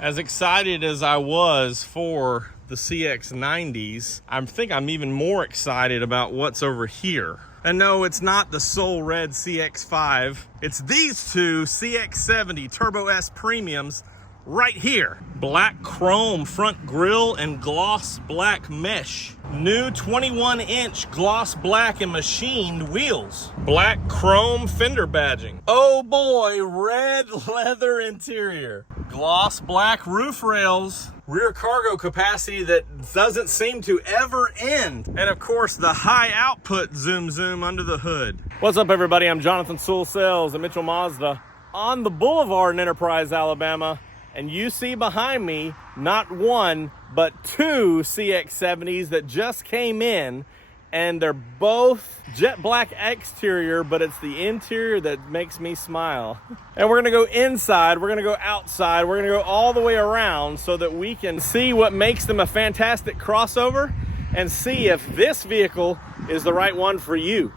As excited as I was for the CX-90s, I think I'm even more excited about what's over here. And no, it's not the Soul Red CX-5. It's these two CX-70 Turbo S Premiums right here. Black chrome front grille and gloss black mesh. New 21-inch gloss black and machined wheels. Black chrome fender badging. Oh boy, red leather interior. Gloss black roof rails. Rear cargo capacity that doesn't seem to ever end. And of course, the high output zoom under the hood. What's up, everybody? I'm Jonathan Sewell Sales at Mitchell Mazda on the Boulevard in Enterprise, Alabama. And you see behind me, not one, but two CX-70s that just came in, and they're both jet black exterior, but it's the interior that makes me smile. And we're gonna go inside, we're gonna go outside, we're gonna go all the way around so that we can see what makes them a fantastic crossover and see if this vehicle is the right one for you.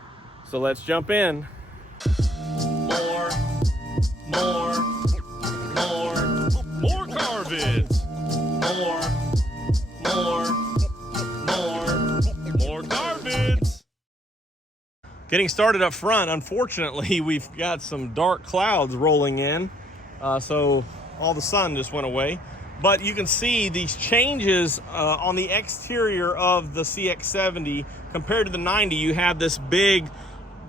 So let's jump in. More car vids. More car vids. Getting started up front, unfortunately, we've got some dark clouds rolling in, so all the sun just went away. But you can see these changes on the exterior of the CX-70 compared to the 90. You have this big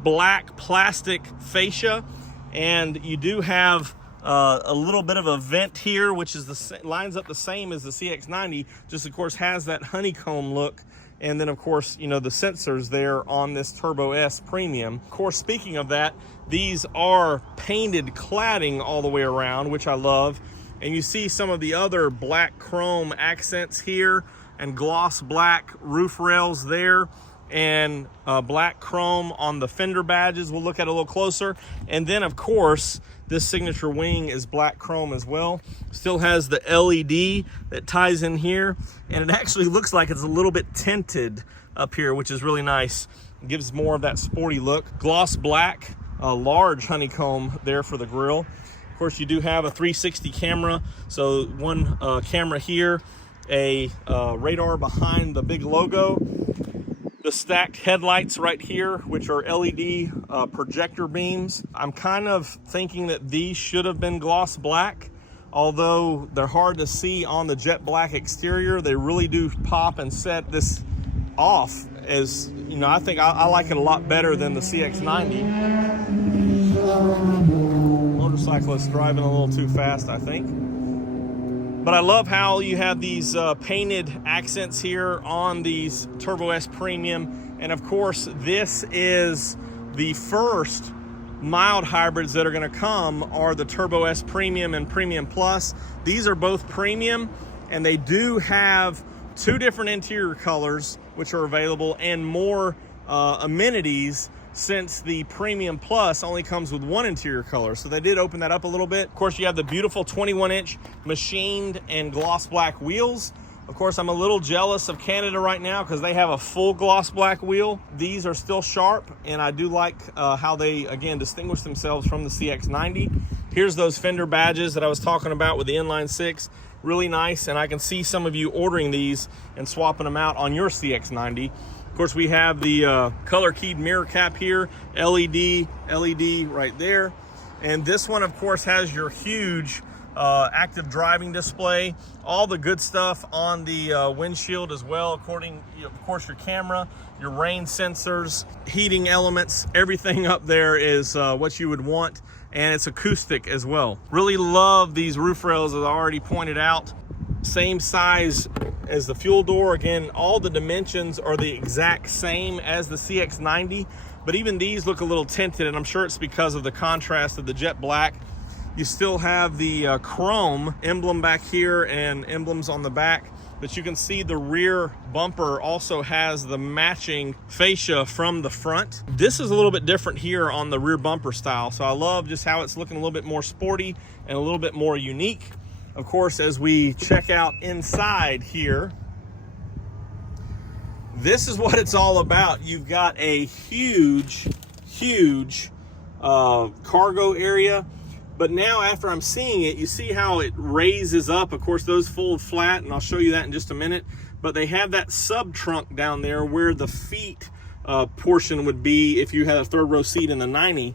black plastic fascia, and you do have a little bit of a vent here, which is lines up the same as the CX-90, just of course has that honeycomb look. And then of course, you know, the sensors there on this Turbo S Premium. Of course, speaking of that, these are painted cladding all the way around, which I love. And you see some of the other black chrome accents here and gloss black roof rails there, and black chrome on the fender badges. We'll look at it a little closer. And then of course, this signature wing is black chrome as well. Still has the LED that ties in here. And it actually looks like it's a little bit tinted up here, which is really nice. It gives more of that sporty look. Gloss black, a large honeycomb there for the grille. Of course, you do have a 360 camera. So one camera here, a radar behind the big logo. The stacked headlights right here, which are LED projector beams. I'm kind of thinking that these should have been gloss black, although they're hard to see on the jet black exterior. They really do pop and set this off as, you know, I think I like it a lot better than the CX-90. Motorcyclist driving a little too fast, I think. But I love how you have these painted accents here on these Turbo S Premium. And of course, this is the first mild hybrids that are gonna come are the Turbo S Premium and Premium Plus. These are both premium, and they do have two different interior colors, which are available, and more amenities, since the Premium Plus only comes with one interior color. So they did open that up a little bit. Of course, you have the beautiful 21-inch machined and gloss black wheels. Of course, I'm a little jealous of Canada right now because they have a full gloss black wheel. These are still sharp, and I do like how they, again, distinguish themselves from the CX-90. Here's those fender badges that I was talking about with the inline six. Really nice, and I can see some of you ordering these and swapping them out on your CX-90. Of course, we have the color keyed mirror cap here, LED right there. And this one, of course, has your huge active driving display, all the good stuff on the windshield as well, of course, your camera, your rain sensors, heating elements, everything up there is what you would want. And it's acoustic as well. Really love these roof rails, as I already pointed out. Same size as the fuel door. Again, all the dimensions are the exact same as the CX-90, but even these look a little tinted, and I'm sure it's because of the contrast of the jet black. You still have the chrome emblem back here and emblems on the back, but you can see the rear bumper also has the matching fascia from the front. This is a little bit different here on the rear bumper style, so I love just how it's looking a little bit more sporty and a little bit more unique. Of course, as we check out inside here, this is what it's all about. You've got a huge cargo area. But now after I'm seeing it, you see how it raises up. Of course, those fold flat, and I'll show you that in just a minute. But they have that sub trunk down there where the feet portion would be if you had a third row seat in the 90.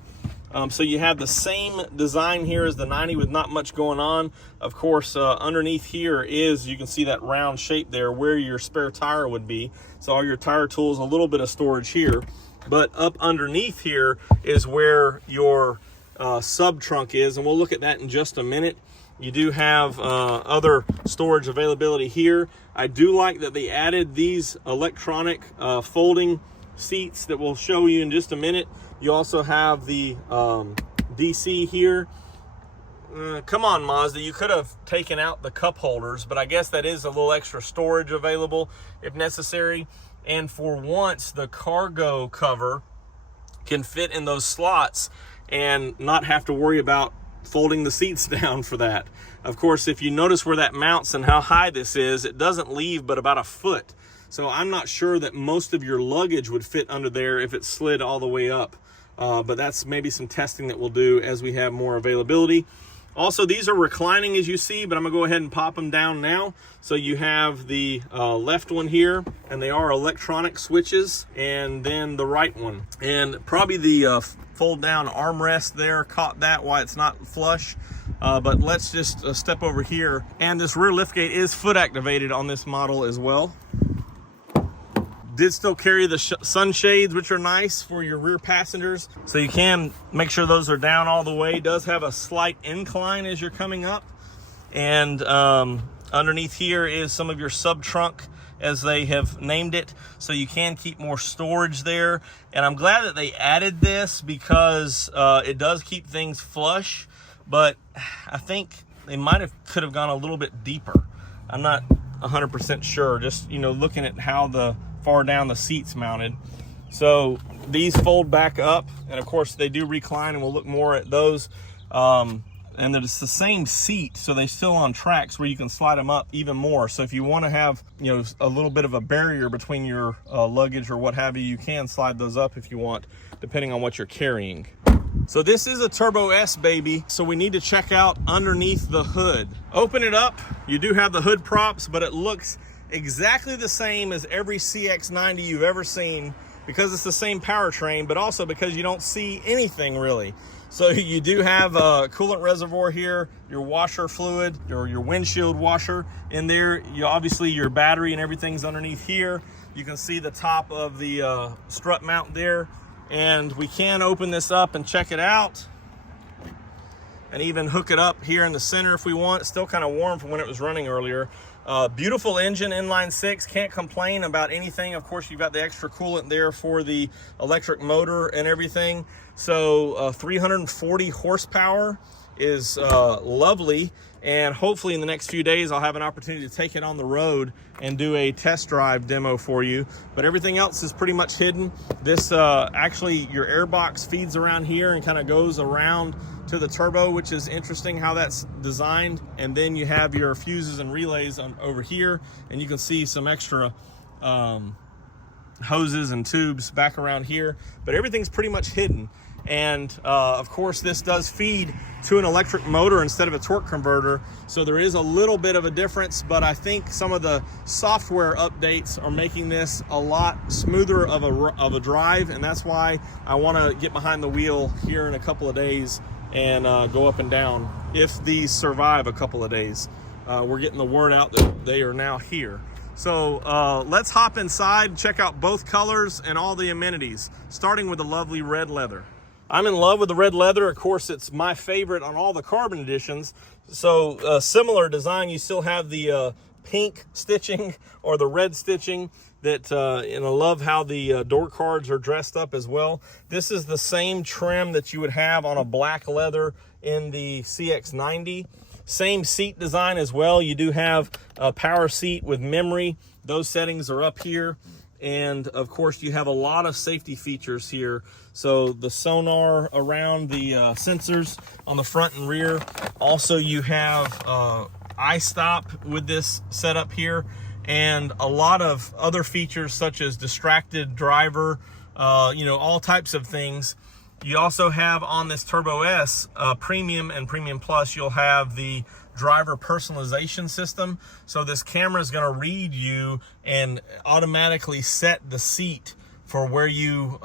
So you have the same design here as the 90 with not much going on. Of course, underneath here is, you can see that round shape there where your spare tire would be. So all your tire tools, a little bit of storage here. But up underneath here is where your sub trunk is, and we'll look at that in just a minute. You do have other storage availability here. I do like that they added these electronic folding seats that we'll show you in just a minute. You also have the DC here. Come on, Mazda, you could have taken out the cup holders, but I guess that is a little extra storage available if necessary. And for once, the cargo cover can fit in those slots and not have to worry about folding the seats down for that. Of course, if you notice where that mounts and how high this is, it doesn't leave but about a foot. So I'm not sure that most of your luggage would fit under there if it slid all the way up. But that's maybe some testing that we'll do as we have more availability. Also, these are reclining, as you see, but I'm gonna go ahead and pop them down now. So you have the left one here, and they are electronic switches, and then the right one. And probably the fold down armrest there caught that, why it's not flush. But let's just step over here. And this rear liftgate is foot activated on this model as well. Did still carry the sunshades, which are nice for your rear passengers. So you can make sure those are down all the way. It does have a slight incline as you're coming up. And underneath here is some of your sub trunk, as they have named it. So you can keep more storage there. And I'm glad that they added this because it does keep things flush, but I think they could have gone a little bit deeper. I'm not 100% sure, just, you know, looking at how the far down the seats mounted. So these fold back up, and of course they do recline, and we'll look more at those. And it's the same seat, so they're still on tracks where you can slide them up even more. So if you want to have, you know, a little bit of a barrier between your luggage or what have you, you can slide those up if you want, depending on what you're carrying. So this is a Turbo S, baby. So we need to check out underneath the hood. Open it up. You do have the hood props, but it looks exactly the same as every CX-90 you've ever seen, because it's the same powertrain, but also because you don't see anything really. So you do have a coolant reservoir here, your washer fluid, or your windshield washer in there. You obviously, your battery and everything's underneath here. You can see the top of the strut mount there. And we can open this up and check it out, and even hook it up here in the center if we want. It's still kind of warm from when it was running earlier. Beautiful engine, inline six, can't complain about anything. Of course, you've got the extra coolant there for the electric motor and everything. So 340 horsepower is lovely. And hopefully in the next few days, I'll have an opportunity to take it on the road and do a test drive demo for you. But everything else is pretty much hidden. This actually, your air box feeds around here and kind of goes around to the turbo, which is interesting how that's designed. And then you have your fuses and relays over here, and you can see some extra hoses and tubes back around here, but everything's pretty much hidden. And of course, this does feed to an electric motor instead of a torque converter, so there is a little bit of a difference, but I think some of the software updates are making this a lot smoother of a drive, and that's why I want to get behind the wheel here in a couple of days and go up and down if these survive a couple of days. We're getting the word out that they are now here. So let's hop inside and check out both colors and all the amenities, starting with the lovely red leather. I'm in love with the red leather. Of course, it's my favorite on all the carbon editions. So similar design, you still have the pink stitching or the red stitching that, and I love how the door cards are dressed up as well. This is the same trim that you would have on a black leather in the CX-90. Same seat design as well. You do have a power seat with memory. Those settings are up here. And of course, you have a lot of safety features here. So the sonar around the sensors on the front and rear. Also, you have iStop with this setup here, and a lot of other features such as distracted driver, you know, all types of things. You also have on this Turbo S, Premium and Premium Plus, you'll have the driver personalization system. So this camera is going to read you and automatically set the seat for where you,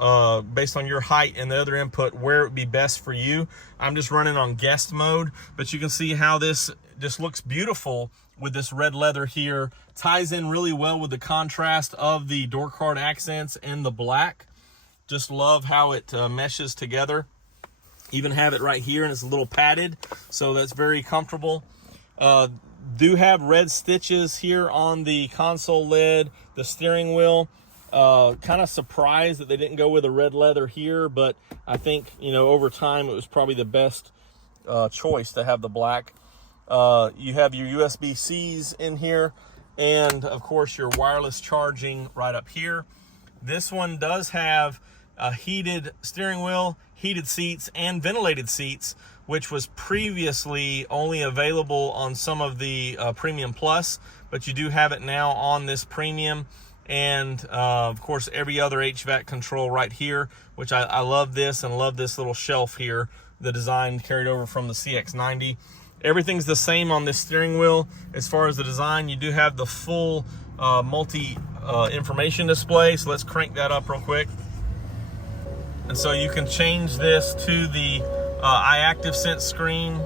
based on your height and the other input, where it would be best for you. I'm just running on guest mode, but you can see how this just looks beautiful with this red leather here. Ties in really well with the contrast of the door card accents and the black. Just love how it meshes together. Even have it right here, and it's a little padded, so that's very comfortable. Do have red stitches here on the console lid, the steering wheel. Kind of surprised that they didn't go with a red leather here, but I think, you know, over time it was probably the best choice to have the black. You have your USB-Cs in here, and of course your wireless charging right up here. This one does have a heated steering wheel, heated seats, and ventilated seats, which was previously only available on some of the Premium Plus, but you do have it now on this Premium. And of course every other HVAC control right here, which I love this, and love this little shelf here, the design carried over from the CX-70. Everything's the same on this steering wheel. As far as the design, you do have the full multi information display. So let's crank that up real quick. And so you can change this to the iActive Sense screen.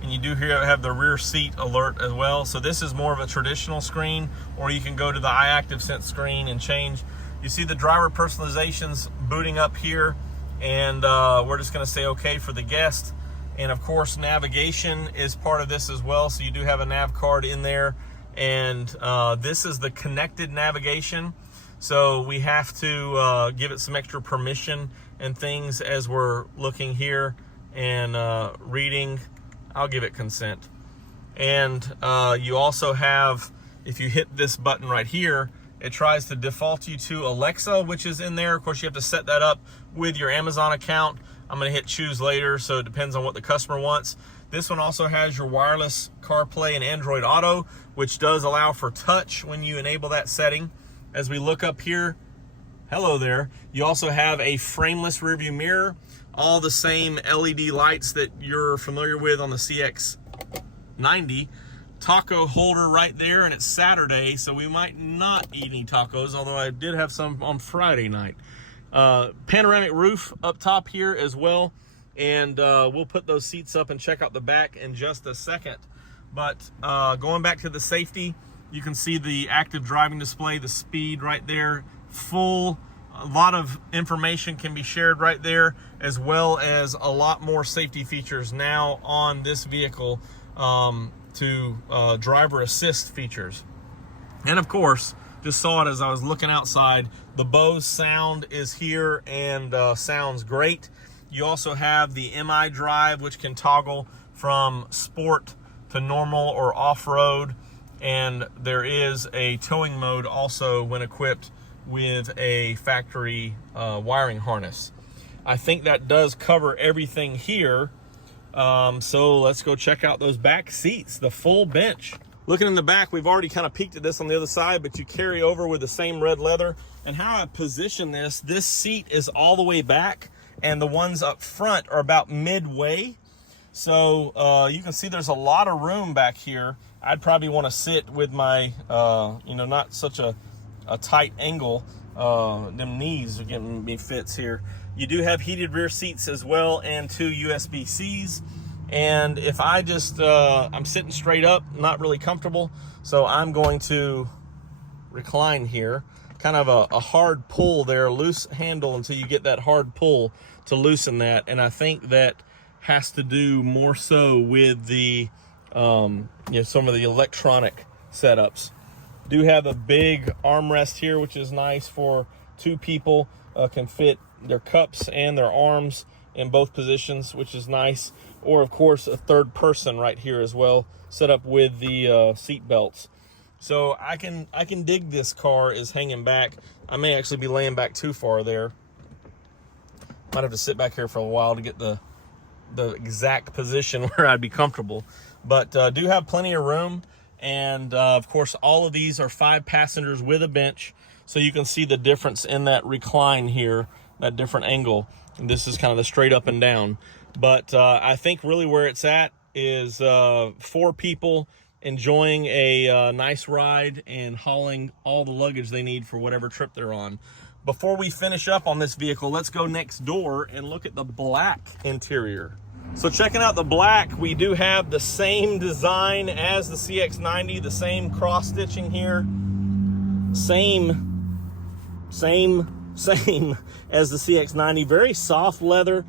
And you do here have the rear seat alert as well. So this is more of a traditional screen, or you can go to the iActive Sense screen and change. You see the driver personalizations booting up here, and we're just gonna say okay for the guest. And of course, navigation is part of this as well. So you do have a nav card in there, and this is the connected navigation. So we have to give it some extra permission and things as we're looking here and reading. I'll give it consent. And you also have, if you hit this button right here, it tries to default you to Alexa, which is in there. Of course, you have to set that up with your Amazon account. I'm gonna hit choose later, so it depends on what the customer wants. This one also has your wireless CarPlay and Android Auto, which does allow for touch when you enable that setting. As we look up here, hello there, you also have a frameless rearview mirror, all the same LED lights that you're familiar with on the CX-90. Taco holder right there, and it's Saturday, so we might not eat any tacos, although I did have some on Friday night. Panoramic roof up top here as well, and we'll put those seats up and check out the back in just a second. But going back to the safety, you can see the active driving display, the speed right there, full. A lot of information can be shared right there, as well as a lot more safety features now on this vehicle to driver assist features. And of course, just saw it as I was looking outside, the Bose sound is here and sounds great. You also have the MI drive, which can toggle from sport to normal or off-road. And there is a towing mode also when equipped with a factory wiring harness. I think that does cover everything here. So let's go check out those back seats, the full bench. Looking in the back, we've already kind of peeked at this on the other side, but you carry over with the same red leather. And how I position this seat is all the way back, and the ones up front are about midway. So you can see there's a lot of room back here. I'd probably want to sit with my, not such a tight angle. Them knees are getting me fits here. You do have heated rear seats as well, and 2 USB-Cs. And if I just, I'm sitting straight up, not really comfortable, so I'm going to recline here. Kind of a hard pull there, loose handle until you get that hard pull to loosen that. And I think that has to do more so with the, some of the electronic setups. Do have a big armrest here, which is nice for 2 people. Can fit their cups and their arms in both positions, which is nice. Or of course, a third person right here as well, set up with the seat belts. So I can dig this car is hanging back. I may actually be laying back too far there. Might have to sit back here for a while to get the exact position where I'd be comfortable. But do have plenty of room. And of course, all of these are 5 passengers with a bench. So you can see the difference in that recline here that different angle. And this is kind of the straight up and down. But I think really where it's at is 4 people enjoying a nice ride and hauling all the luggage they need for whatever trip they're on. Before we finish up on this vehicle, let's go next door and look at the black interior. So checking out the black, we do have the same design as the CX-90, the same cross stitching here, same as the CX-90. Very soft leather,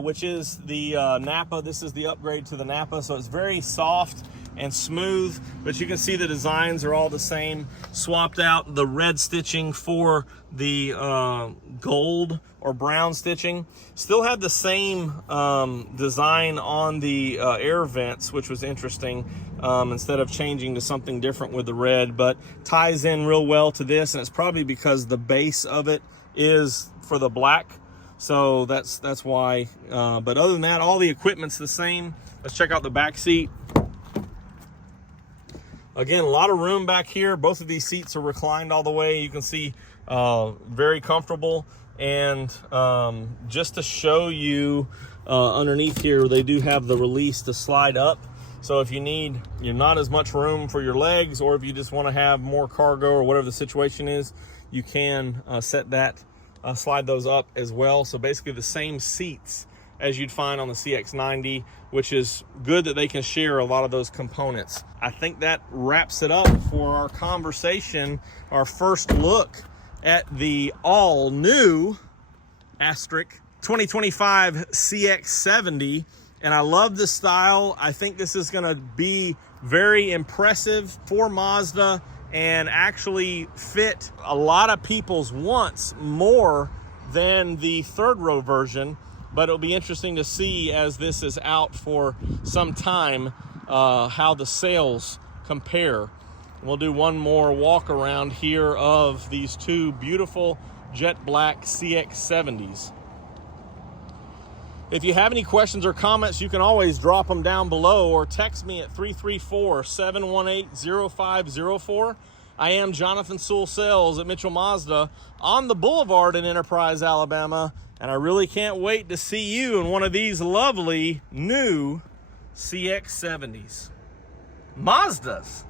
which is the Nappa. This is the upgrade to the Nappa, so it's very soft and smooth, but you can see the designs are all the same. Swapped out the red stitching for the gold or brown stitching. Still had the same design on the air vents, which was interesting, instead of changing to something different with the red, but ties in real well to this, and it's probably because the base of it is for the black, so that's why. But other than that, all the equipment's the same. Let's check out the back seat. Again, a lot of room back here. Both of these seats are reclined all the way. You can see very comfortable. And just to show you underneath here, they do have the release to slide up. So if you're not as much room for your legs, or if you just want to have more cargo or whatever the situation is, you can set that, slide those up as well. So basically the same seats as you'd find on the CX-90, which is good that they can share a lot of those components. I think that wraps it up for our conversation, our first look at the all-new asterisk 2025 CX-70. And I love the style. I think this is gonna be very impressive for Mazda and actually fit a lot of people's wants more than the third row version. But it'll be interesting to see, as this is out for some time, how the sales compare. We'll do one more walk around here of these 2 beautiful jet black CX-70s. If you have any questions or comments, you can always drop them down below or text me at 334-718-0504. I am Jonathan Sewell Sales at Mitchell Mazda on the Boulevard in Enterprise, Alabama. And I really can't wait to see you in one of these lovely new CX-70s. Mazdas.